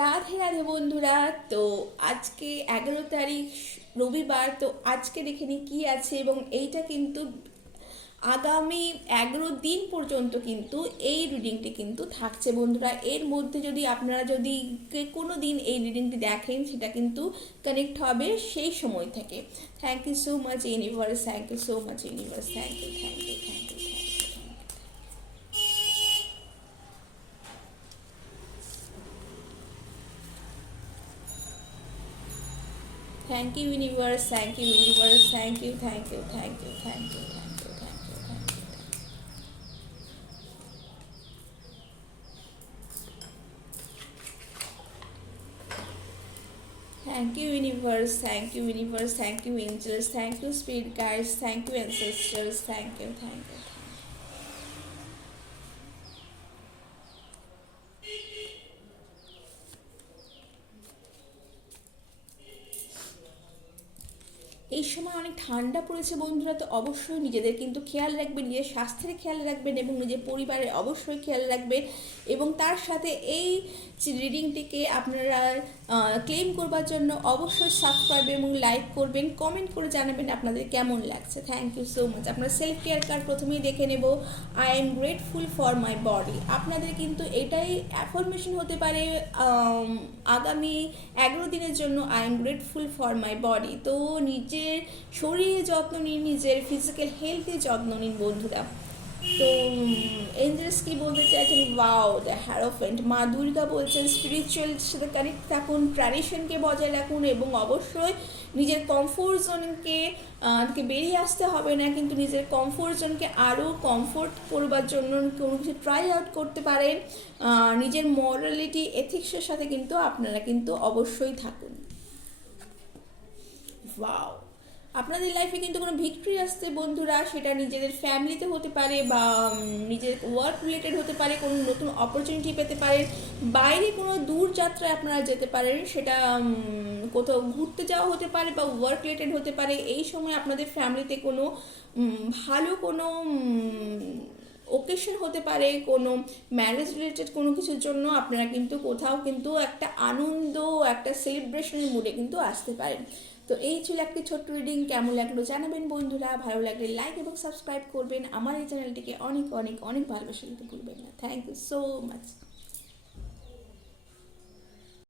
রাধে রাধে বন্ধুরা। তো আজকে 11 তারিখ, রবিবার। তো আজকে দেখে নিই কী আছে, এবং এইটা কিন্তু আগামী 11 দিন পর্যন্ত কিন্তু এই রিডিংটি কিন্তু থাকছে বন্ধুরা। এর মধ্যে যদি আপনারা যদি কোনো দিন এই রিডিংটি দেখেন, সেটা কিন্তু কানেক্ট হবে সেই সময় থেকে। Thank you so much universe, thank you so much universe, thank you, thank you, thank you, thank you. Thank you, universe. Thank you, universe. Thank you, thank you, thank you, thank you, thank you, thank you, thank you. Thank you, universe. Thank you, universe. Thank you, angels. Thank you, spirit guides. Thank you, ancestors. Thank you, thank you. এই সময় অনেক ঠান্ডা পড়েছে বন্ধুরা, তো অবশ্যই নিজেদের কিন্তু খেয়াল রাখবেন, নিজের স্বাস্থ্যের খেয়াল রাখবেন এবং নিজের পরিবারের অবশ্যই খেয়াল রাখবেন। এবং তার সাথে এই রিডিংটিকে আপনারা ক্লেম করবার জন্য অবশ্যই সাবস্ক্রাইব এবং লাইক করবেন, কমেন্ট করে জানাবেন আপনাদের কেমন লাগছে। Thank you so much. আপনারা সেলফ কেয়ার কার্ড প্রথমেই দেখে নেব। I am grateful for my body. আপনাদের কিন্তু এটাই অ্যাফরমেশন হতে পারে আগামী 11 দিনের জন্য। I am grateful for my body. তো নিজের শরীরের যত্ন নিন, নিজের ফিজিক্যাল হেলথের যত্ন নিন বন্ধুরা। তো এঞ্জেলস কি বলতে চাইছেন? Wow, the হ্যারোফেন্ট। মা দুর্গা বলছেন স্পিরিচুয়াল সাথে কানেক্ট থাকুন, ট্র্যাডিশনকে বজায় রাখুন এবং অবশ্যই নিজের কমফোর্ট জোনকে বেরিয়ে আসতে হবে না, কিন্তু নিজের কমফোর্ট জোনকে আরও কমফোর্ট করবার জন্য কোনো কিছু ট্রাই আউট করতে পারেন। নিজের মরালিটি এথিক্সের সাথে কিন্তু আপনারা কিন্তু অবশ্যই থাকুন। ওয়াও, আপনাদের লাইফে কিন্তু কোনো ভিক্টরি আসছে বন্ধুরা, সেটা নিজেদের ফ্যামিলিতে হতে পারে বা নিজের ওয়ার্ক রিলেটেড হতে পারে, কোনো নতুন অপরচুনিটি পেতে পারেন, বাইরে কোনো দূর যাত্রায় আপনারা যেতে পারেন, সেটা কোথাও ঘুরতে যাওয়া হতে পারে বা ওয়ার্ক রিলেটেড হতে পারে। এই সময় আপনাদের ফ্যামিলিতে কোনো ভালো কোনো ওকেশন হতে পারে, কোনো ম্যারেজ রিলেটেড কোনো কিছুর জন্য আপনারা কিন্তু কোথাও কিন্তু একটা আনন্দ, একটা সেলিব্রেশনের মুডে কিন্তু আসতে পারেন। তো এই ছিল একটি ছোট্ট রিডিং। কেমন লাগলো জানাবেন বন্ধুরা। ভালো লাগলে লাইক এবং সাবস্ক্রাইব করবেন। আমার এই চ্যানেলটিকে অনেক অনেক অনেক ভালোবাসা দিতে ভুলবেন না। Thank you so much.